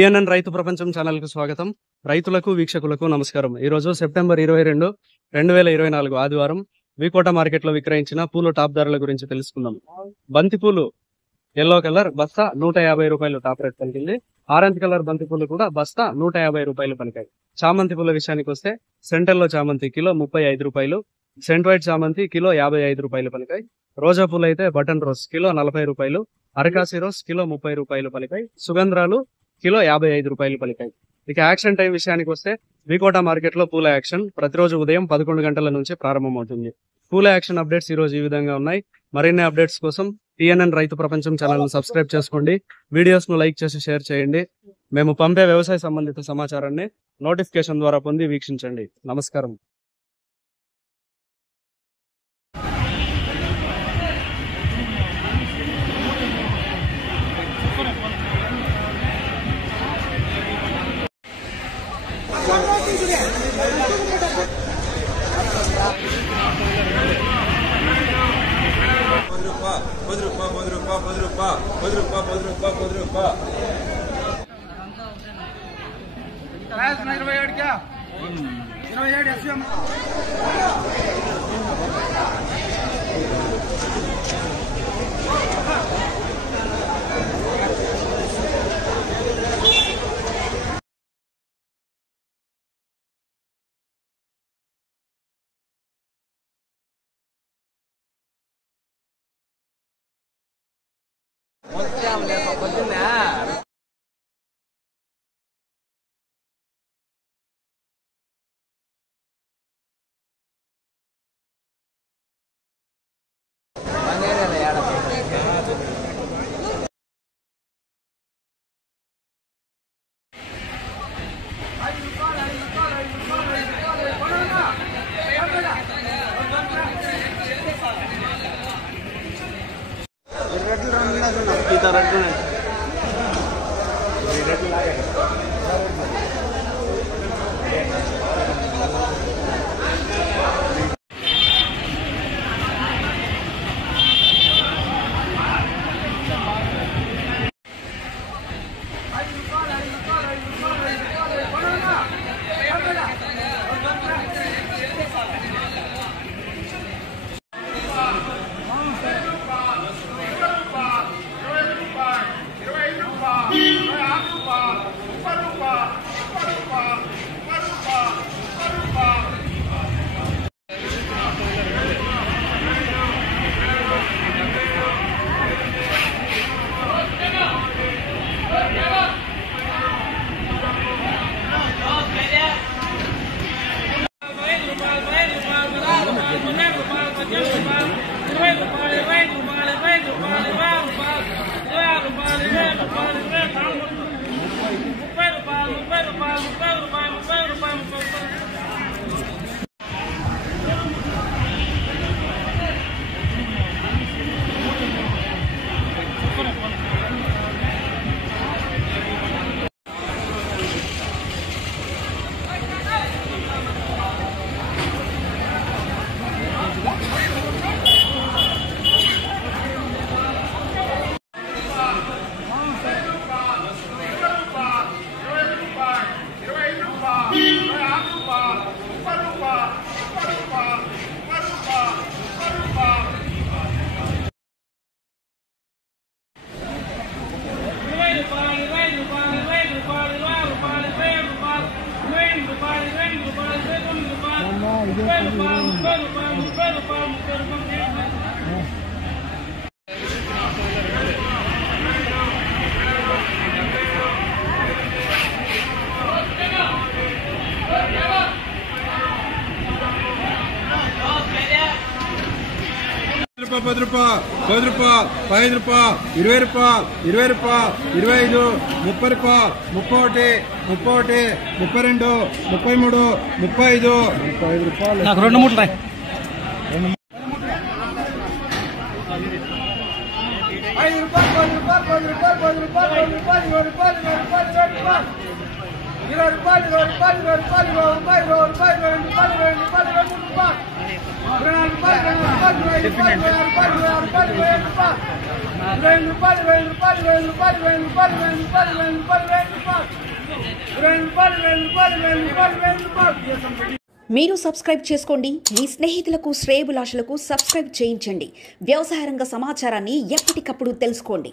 TNN రైతు ప్రపంచం channel కు స్వాగతం. రైతులకు వీక్షకులకు నమస్కారం. ఈ రోజు సెప్టెంబర్ 22, 2024 ఆదివారం వికోట మార్కెట్ లో విక్రయించిన పూలు టాప్ ధరల గురించి తెలుసుకుందాం. బంతి పూలు ఎల్లో కలర్ బస్తా 150 రూపాయలు టాప్ రేట్ పలికింది. ఆరెంజ్ కలర్ బంతి పూలు కూడా బస్తా 150 రూపాయలు పలికాయి. చామంతి పూల విషయానికి వస్తే సెంటర్ లో చామంతి కిలో 35 రూపాయలు, సెంట్ వైట్ చామంతి కిలో 55 రూపాయలు పలికాయి. రోజా పూలు అయితే బటన్ రోజ్ కిలో 40 రూపాయలు, అరకాసి రోజ్ కిలో 30 రూపాయలు పలికాయి. సుగంధ్రాలు కిలో 55 రూపాయలు పలికాయి. ఇక యాక్షన్ టైం విషయానికి వస్తే వికోట మార్కెట్ లో పూల యాక్షన్ ప్రతిరోజు ఉదయం 11 గంటల నుంచి ప్రారంభమవుతుంది. పూల యాక్షన్ అప్డేట్స్ ఈ రోజు ఈ విధంగా ఉన్నాయి. మరిన్ని అప్డేట్స్ కోసం టిఎన్ఎన్ రైతు ప్రపంచం ఛానల్ ను సబ్స్క్రైబ్ చేసుకోండి. వీడియోస్ ను లైక్ చేసి షేర్ చేయండి. మేము పంపే వ్యవసాయ సంబంధిత సమాచారాన్ని నోటిఫికేషన్ ద్వారా పొంది వీక్షించండి. నమస్కారం. ₹10, ₹10, ₹5, ₹20, ₹20, ₹25, ₹30, ₹31, ₹32, ₹33, ₹35. నాకు 2 మూటలు రాయి. ₹20 మీరు సబ్స్క్రైబ్ చేసుకోండి. మీ స్నేహితులకు శ్రేయోభిలాషులకు సబ్స్క్రైబ్ చేయించండి. వ్యవసాయ రంగ సమాచారాన్ని ఎప్పటికప్పుడు తెలుసుకోండి.